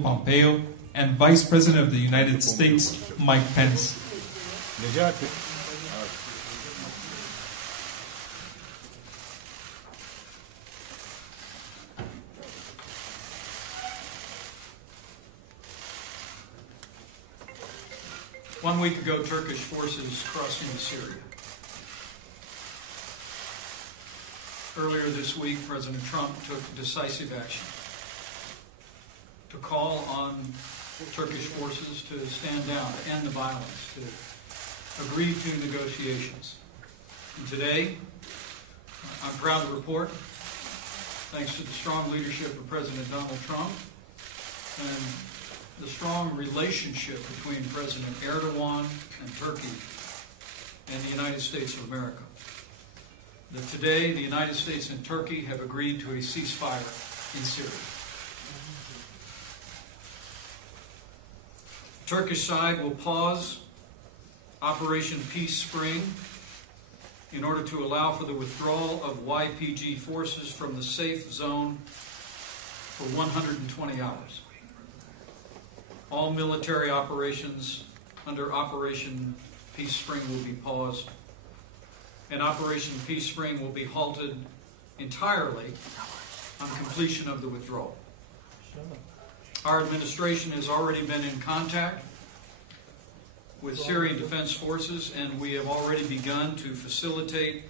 Pompeo, and Vice President of the United States, Mike Pence. One week ago, Turkish forces crossed into Syria. Earlier this week, President Trump took decisive action to call on Turkish forces to stand down, to end the violence, to agree to negotiations. And today, I'm proud to report, thanks to the strong leadership of President Donald Trump and the strong relationship between President Erdogan and Turkey and the United States of America, that today the United States and Turkey have agreed to a ceasefire in Syria. The Turkish side will pause Operation Peace Spring in order to allow for the withdrawal of YPG forces from the safe zone for 120 hours. All military operations under Operation Peace Spring will be paused, and Operation Peace Spring will be halted entirely on completion of the withdrawal. Our administration has already been in contact with Syrian Defense Forces, and we have already begun to facilitate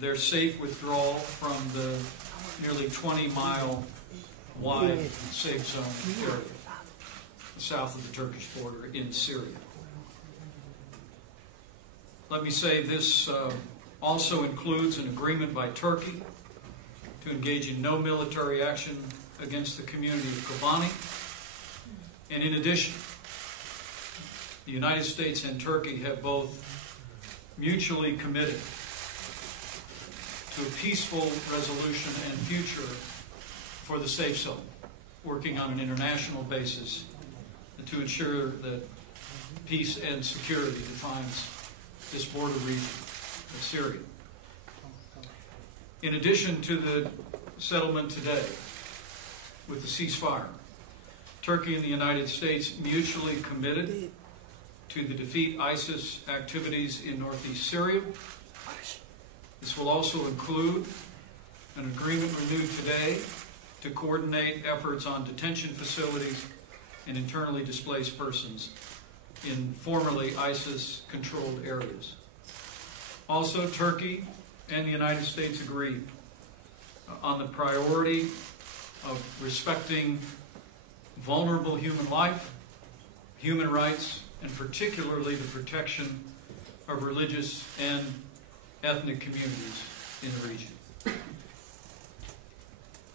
their safe withdrawal from the nearly 20-mile wide safe zone area south of the Turkish border in Syria. Let me say this also includes an agreement by Turkey to engage in no military action against the community of Kobani. And in addition, the United States and Turkey have both mutually committed to a peaceful resolution and future for the safe zone, working on an international basis to ensure that peace and security defines this border region of Syria. In addition to the settlement today with the ceasefire, Turkey and the United States mutually committed to the defeat ISIS activities in northeast Syria. This will also include an agreement renewed today to coordinate efforts on detention facilities and internally displaced persons in formerly ISIS-controlled areas. Also, Turkey and the United States agreed on the priority of respecting vulnerable human life, human rights, and particularly the protection of religious and ethnic communities in the region.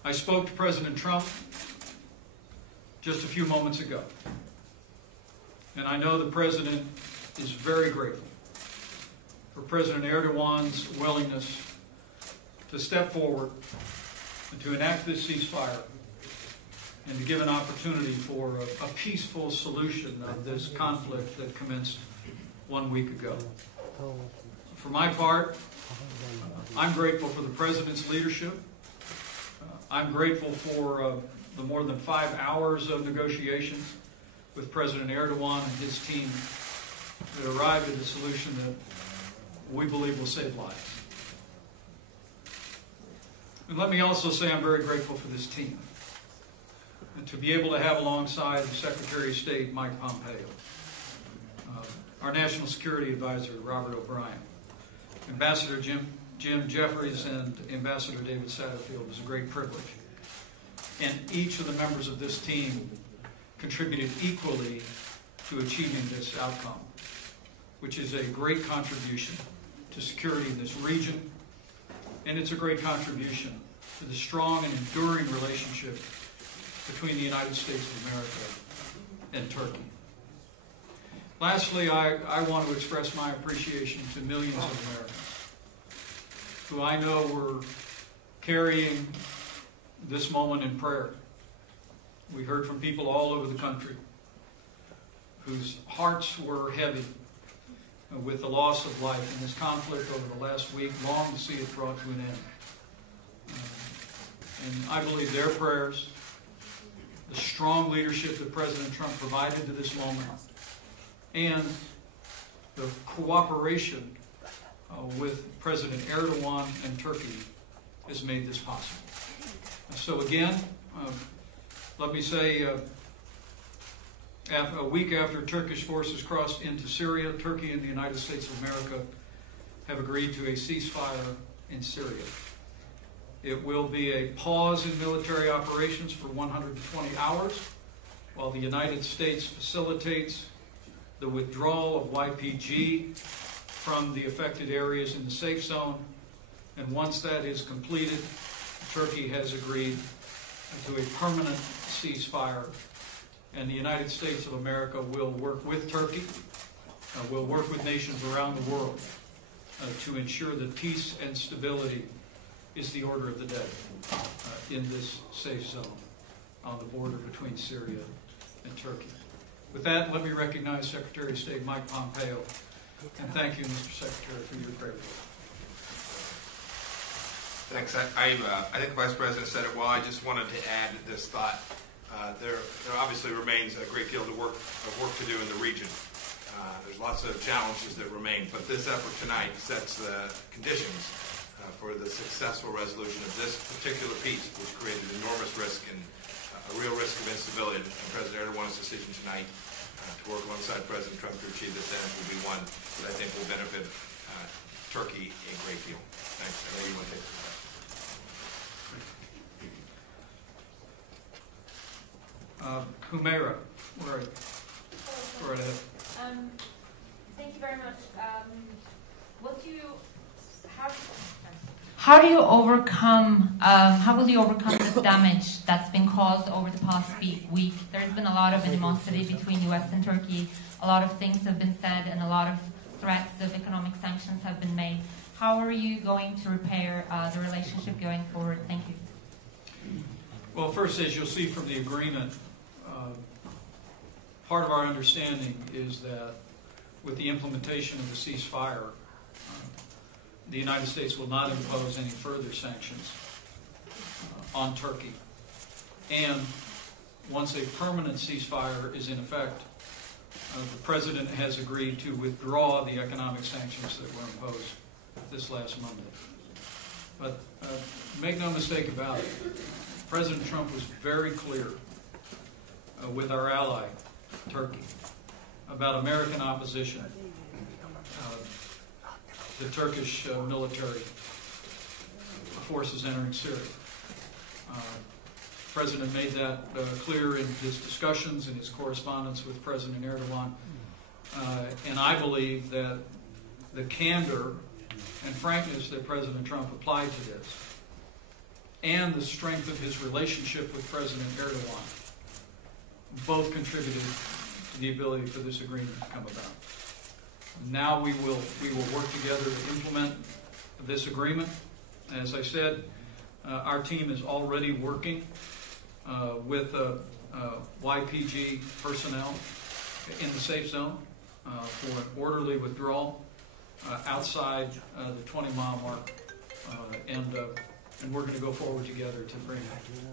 I spoke to President Trump just a few moments ago, and I know the President is very grateful for President Erdogan's willingness to step forward and to enact this ceasefire and to give an opportunity for a peaceful solution of this conflict that commenced 1 week ago. For my part, I'm grateful for the President's leadership. I'm grateful for the more than 5 hours of negotiations with President Erdogan and his team that arrived at a solution that we believe will save lives. And let me also say I'm very grateful for this team, and to be able to have alongside the Secretary of State, Mike Pompeo, our National Security Advisor, Robert O'Brien, Ambassador Jim Jeffries, and Ambassador David Satterfield. Was a great privilege. And each of the members of this team contributed equally to achieving this outcome, which is a great contribution to security in this region, and it's a great contribution to the strong and enduring relationship between the United States of America and Turkey. Lastly, I want to express my appreciation to millions of Americans who I know were carrying this moment in prayer. We heard from people all over the country whose hearts were heavy with the loss of life in this conflict over the last week, long to see it brought to an end. And I believe their prayers the strong leadership that President Trump provided to this moment, and the cooperation with President Erdogan and Turkey has made this possible. So again, let me say, a week after Turkish forces crossed into Syria, Turkey and the United States of America have agreed to a ceasefire in Syria. It will be a pause in military operations for 120 hours while the United States facilitates the withdrawal of YPG from the affected areas in the safe zone. And once that is completed, Turkey has agreed to a permanent ceasefire, and the United States of America will work with Turkey, will work with nations around the world to ensure that peace and stability is the order of the day in this safe zone on the border between Syria and Turkey. With that, let me recognize Secretary of State Mike Pompeo, and thank you, Mr. Secretary, for your great work. Thanks. I think the Vice President said it well. I just wanted to add this thought. There obviously remains a great deal of work to do in the region. There's lots of challenges that remain, but this effort tonight sets the conditions for the successful resolution of this particular piece, which created enormous risk and a real risk of instability. And President Erdogan's decision tonight to work alongside President Trump to achieve this end will be one that I think will benefit Turkey a great deal. Thanks. I know you want to take this question. Humaira, where are you? Go right ahead. Thank you very much. How will you overcome the damage that's been caused over the past week? There's been a lot of animosity between U.S. and Turkey. A lot of things have been said, and a lot of threats of economic sanctions have been made. How are you going to repair the relationship going forward? Thank you. Well, first, as you'll see from the agreement, part of our understanding is that with the implementation of the ceasefire, the United States will not impose any further sanctions on Turkey. And once a permanent ceasefire is in effect, the President has agreed to withdraw the economic sanctions that were imposed this last Monday. But make no mistake about it, President Trump was very clear with our ally, Turkey, about American opposition to Turkish military forces entering Syria. The President made that clear in his discussions and his correspondence with President Erdogan. And I believe that the candor and frankness that President Trump applied to this, and the strength of his relationship with President Erdogan, both contributed to the ability for this agreement to come about. Now we will work together to implement this agreement. As I said, our team is already working with YPG personnel in the safe zone for an orderly withdrawal outside the 20-mile mark, and we're going to go forward together to bring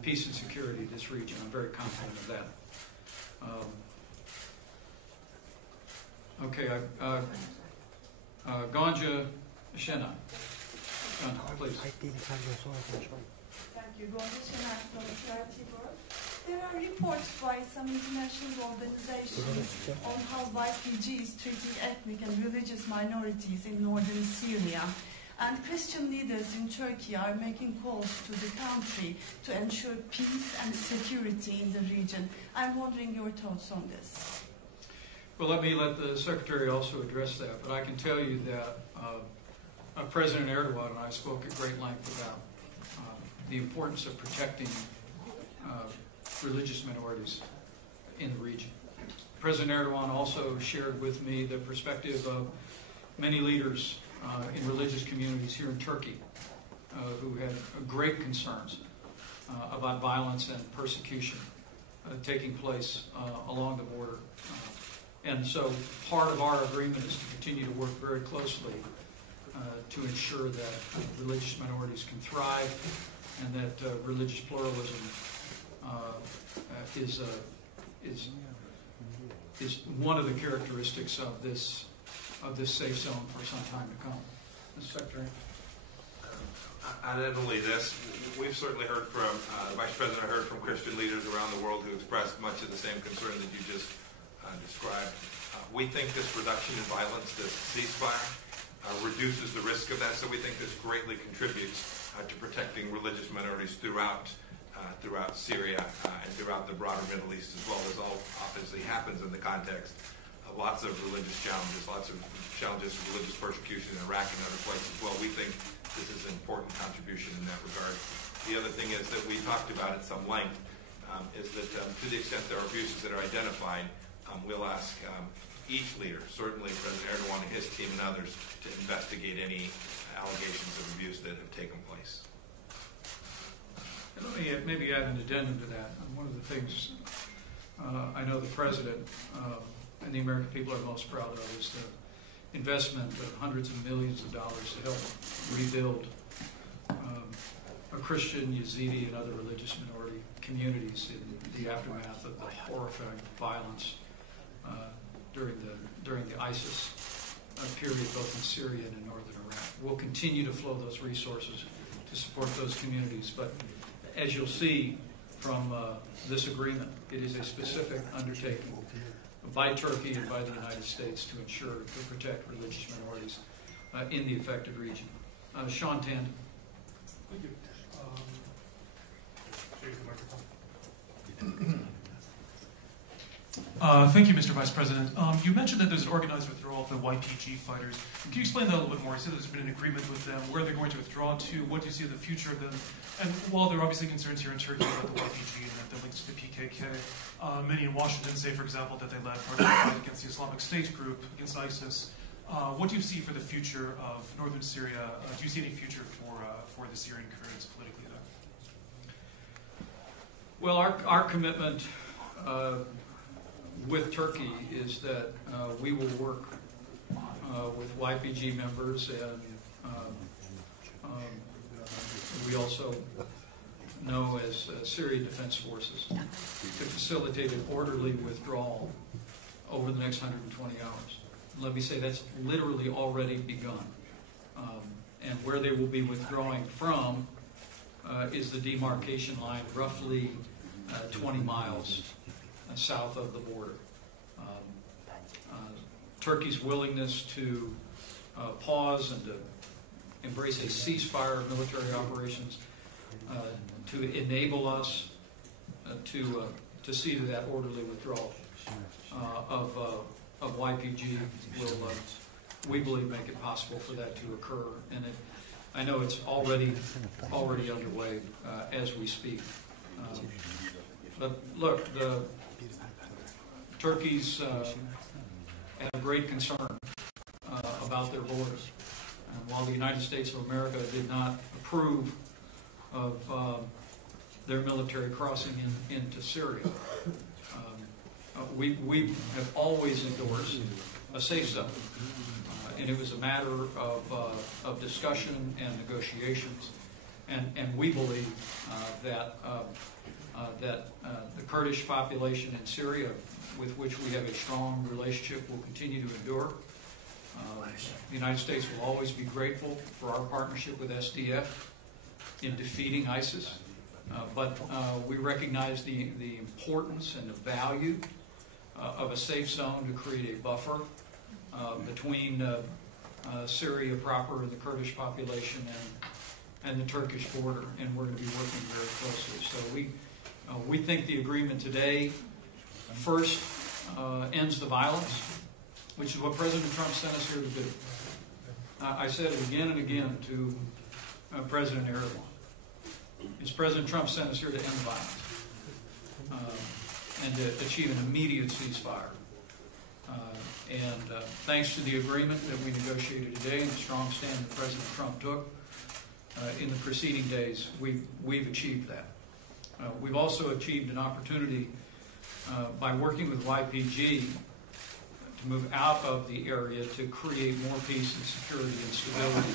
peace and security to this region. I'm very confident of that. Okay, Gonja Shena. Gonja, please. Thank you. Gonja Shena from the Turkey Border. There are reports by some international organizations on how YPG is treating ethnic and religious minorities in northern Syria. And Christian leaders in Turkey are making calls to the country to ensure peace and security in the region. I'm wondering your thoughts on this. Well, let the Secretary also address that, but I can tell you that President Erdogan and I spoke at great length about the importance of protecting religious minorities in the region. President Erdogan also shared with me the perspective of many leaders in religious communities here in Turkey who had great concerns about violence and persecution taking place along the border. And so part of our agreement is to continue to work very closely to ensure that religious minorities can thrive and that religious pluralism is one of the characteristics of this safe zone for some time to come. Mr. Secretary. Not only this, we've certainly heard from the Vice President. I heard from Christian leaders around the world who expressed much of the same concern that you just described. We think this reduction in violence, this ceasefire, reduces the risk of that. So we think this greatly contributes to protecting religious minorities throughout Syria and throughout the broader Middle East, as well as all obviously happens in the context of lots of religious challenges, lots of challenges of religious persecution in Iraq and other places. Well, we think this is an important contribution in that regard. The other thing is that we talked about at some length is that to the extent there are abuses that are identified, we'll ask each leader, certainly President Erdogan and his team and others, to investigate any allegations of abuse that have taken place. And let me maybe add an addendum to that. One of the things I know the President and the American people are most proud of is the investment of hundreds of millions of dollars to help rebuild Christian, Yazidi, and other religious minority communities in the aftermath of the horrifying violence during the ISIS period, both in Syria and in northern Iraq. We'll continue to flow those resources to support those communities, but as you'll see from this agreement, it is a specific undertaking by Turkey and by the United States to ensure to protect religious minorities in the affected region. Sean Tand. Thank you. Thank you, Mr. Vice President. You mentioned that there's an organized withdrawal of the YPG fighters. Can you explain that a little bit more? You said there's been an agreement with them, where they're going to withdraw to, what do you see the future of them? And while there are obviously concerns here in Turkey about the YPG and the links to the PKK, many in Washington say, for example, that they led part of the fight against the Islamic State group, against ISIS. What do you see for the future of northern Syria? Do you see any future for the Syrian Kurds politically there? Well, our commitment with Turkey is that we will work with YPG members, and we also know as Syrian Defense Forces to facilitate an orderly withdrawal over the next 120 hours. Let me say that's literally already begun. And where they will be withdrawing from is the demarcation line, roughly 20 miles south of the border. Turkey's willingness to pause and to embrace a ceasefire of military operations to enable us to see to that orderly withdrawal of YPG will, we believe, make it possible for that to occur. And I know it's already underway as we speak. But look, Turkey's have great concern about their borders. And while the United States of America did not approve of their military crossing into Syria, we have always endorsed a safe zone. And it was a matter of discussion and negotiations. And we believe that the Kurdish population in Syria, with which we have a strong relationship, will continue to endure. The United States will always be grateful for our partnership with SDF in defeating ISIS. But we recognize the importance and the value of a safe zone to create a buffer between Syria proper and the Kurdish population and the Turkish border, and we're going to be working very closely. So we think the agreement today first ends the violence, which is what President Trump sent us here to do. I said it again and again to President Erdogan. It's President Trump sent us here to end the violence and to achieve an immediate ceasefire. And thanks to the agreement that we negotiated today and the strong stand that President Trump took in the preceding days, we've achieved that. We've also achieved an opportunity by working with YPG to move out of the area to create more peace and security and stability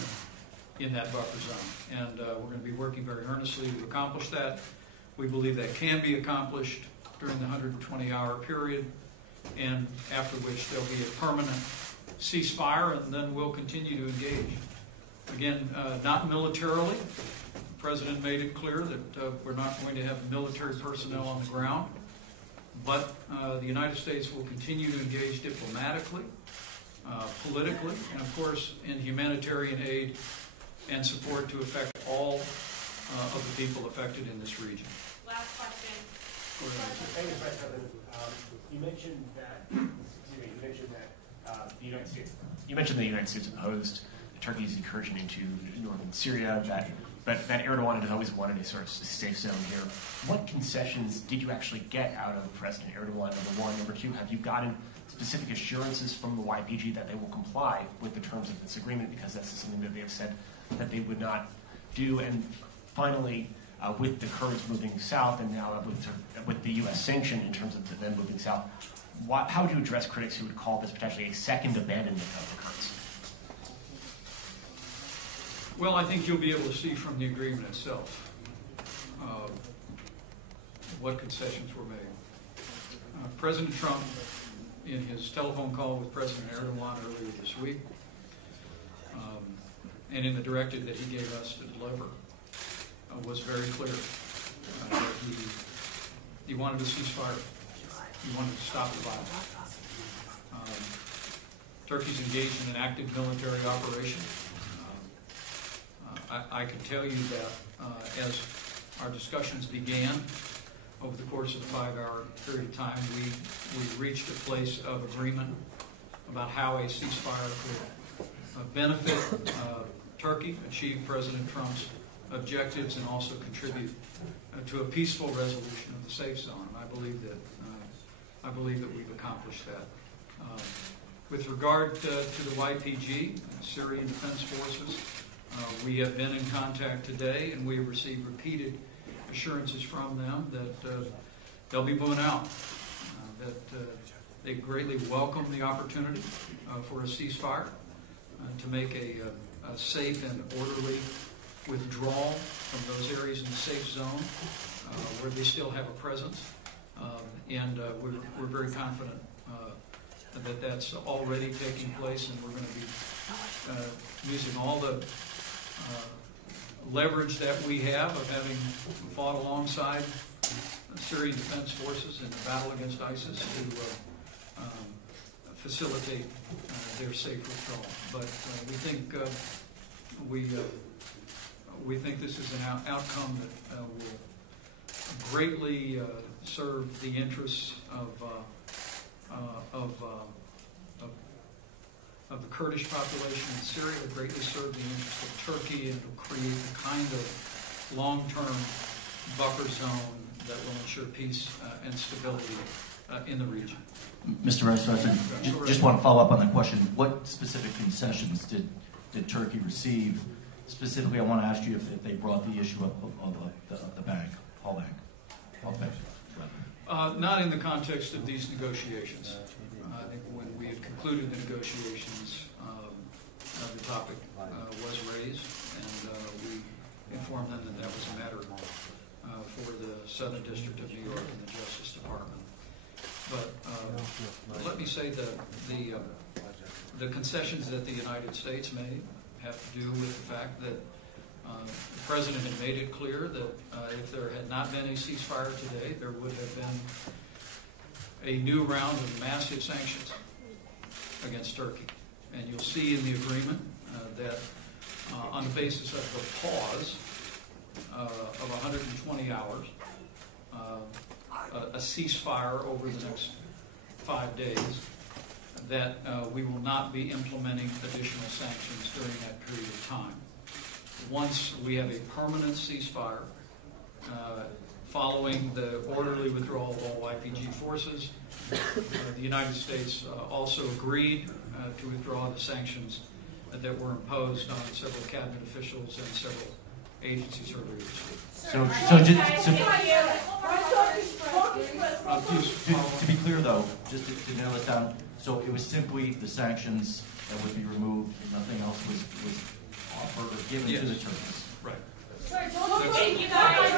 in that buffer zone. And we're going to be working very earnestly to accomplish that. We believe that can be accomplished during the 120-hour period, and after which there'll be a permanent ceasefire, and then we'll continue to engage. Again, not militarily. The President made it clear that we're not going to have military personnel on the ground, but the United States will continue to engage diplomatically, politically, and of course in humanitarian aid and support to affect all of the people affected in this region. Last question. Thank you, Vice President. You mentioned that the United States. You mentioned the United States opposed Turkey's incursion into northern Syria. But Erdogan has always wanted a sort of safe zone here. What concessions did you actually get out of President Erdogan, number one? Number two, have you gotten specific assurances from the YPG that they will comply with the terms of this agreement, because that's something that they have said that they would not do? And finally, with the Kurds moving south and now with the U.S. sanction in terms of them moving south, how would you address critics who would call this potentially a second abandonment of the Kurds? Well, I think you'll be able to see from the agreement itself what concessions were made. President Trump, in his telephone call with President Erdogan earlier this week, and in the directive that he gave us to deliver, was very clear that he wanted a ceasefire. He wanted to stop the violence. Turkey's engaged in an active military operation. I can tell you that as our discussions began over the course of a 5-hour period of time, we reached a place of agreement about how a ceasefire could benefit Turkey, achieve President Trump's objectives, and also contribute to a peaceful resolution of the safe zone. And I believe that we've accomplished that. With regard to the YPG, Syrian Defense Forces, we have been in contact today, and we have received repeated assurances from them that they'll be moving out, that they greatly welcome the opportunity for a ceasefire, to make a safe and orderly withdrawal from those areas in the safe zone where they still have a presence. And we're very confident that that's already taking place, and we're going to be using all the leverage that we have of having fought alongside Syrian Defense Forces in the battle against ISIS to facilitate their safe withdrawal. But we think this is an outcome that will greatly serve the interests of the Kurdish population in Syria, will greatly serve the interests of Turkey, and will create the kind of long-term buffer zone that will ensure peace and stability in the region. Mr. Vice President, just want to follow up on that question. What specific concessions did Turkey receive? Specifically, I want to ask you if they brought the issue up of the bank, Paul Bank. Not in the context of these negotiations. I think when we had concluded the negotiations, the topic was raised, and we informed them that was a matter for the Southern District of New York and the Justice Department. But let me say that the concessions that the United States made have to do with the fact that the President had made it clear that if there had not been a ceasefire today, there would have been a new round of massive sanctions against Turkey. And you'll see in the agreement that on the basis of the pause of 120 hours, a ceasefire over the next 5 days, that we will not be implementing additional sanctions during that period of time. Once we have a permanent ceasefire, following the orderly withdrawal of all YPG forces, the United States also agreed to withdraw the sanctions that were imposed on several cabinet officials and several agencies earlier this week. To be clear, though, just to nail it down, so it was simply the sanctions that would be removed, and nothing else was offered or given to the Turks. Right. Thank you, guys.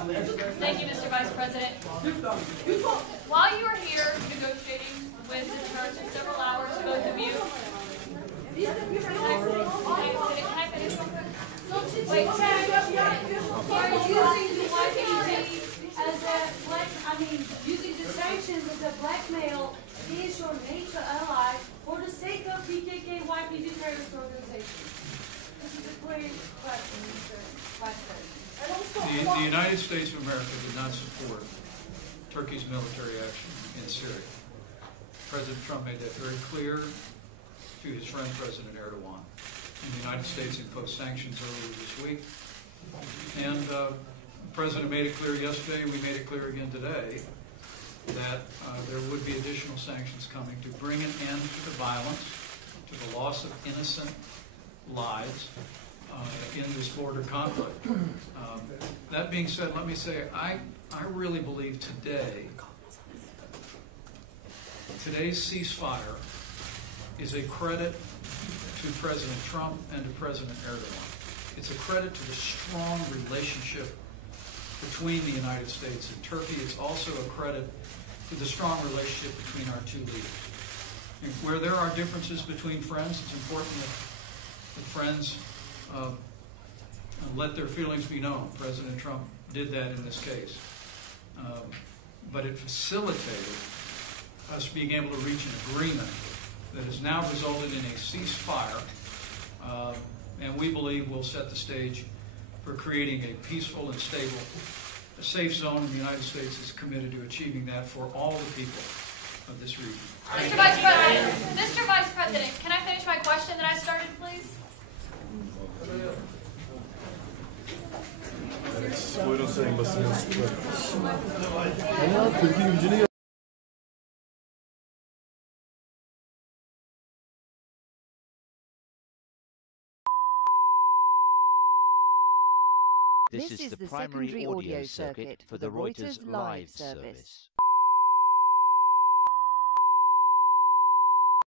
Thank you, Mr. Vice President. While you were here negotiating with the Turks for several hours, both of you, can I finish real quick? Wait, you're using the YPG as using the sanctions as a blackmail against your NATO ally for the sake of PKK YPG terrorist organization. This is a great question, Mr. Vice President. The United States of America did not support Turkey's military action in Syria. President Trump made that very clear to his friend President Erdogan. And the United States imposed sanctions earlier this week. And the President made it clear yesterday, we made it clear again today, that there would be additional sanctions coming to bring an end to the violence, to the loss of innocent lives in this border conflict. That being said, let me say, I really believe today's ceasefire is a credit to President Trump and to President Erdogan. It's a credit to the strong relationship between the United States and Turkey. It's also a credit to the strong relationship between our two leaders. And where there are differences between friends, it's important that friends let their feelings be known. President Trump did that in this case. But it facilitated us being able to reach an agreement that has now resulted in a ceasefire, and we believe will set the stage for creating a peaceful and stable, a safe zone, and the United States is committed to achieving that for all the people of this region. Mr. Vice President, can I finish my question that I started, please? Buyurun sayın basın mensupları. Ama Türkiye gücünü This is the primary audio circuit for the Reuters Live service.